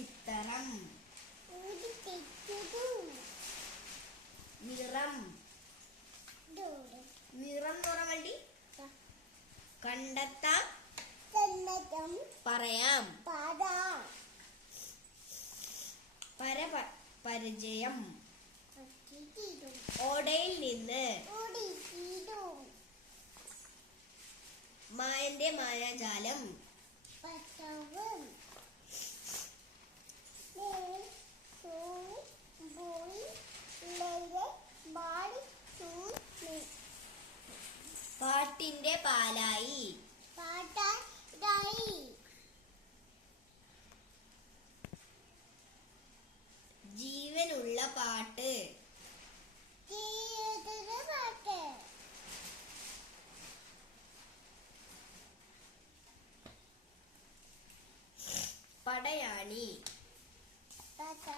ചിത്തരം നിറം നിറം എന്ന് പറയാൻ വേണ്ടി കണ്ടെത്താം പറയാം പര പരിചയം ഓടയിൽ നിന്ന് മായന്റെ മായാജാലം പാട്ടിന്റെ പാലായി. ജീവനുള്ള പാട്ട്. പടയാണി. പാട്ടാടെ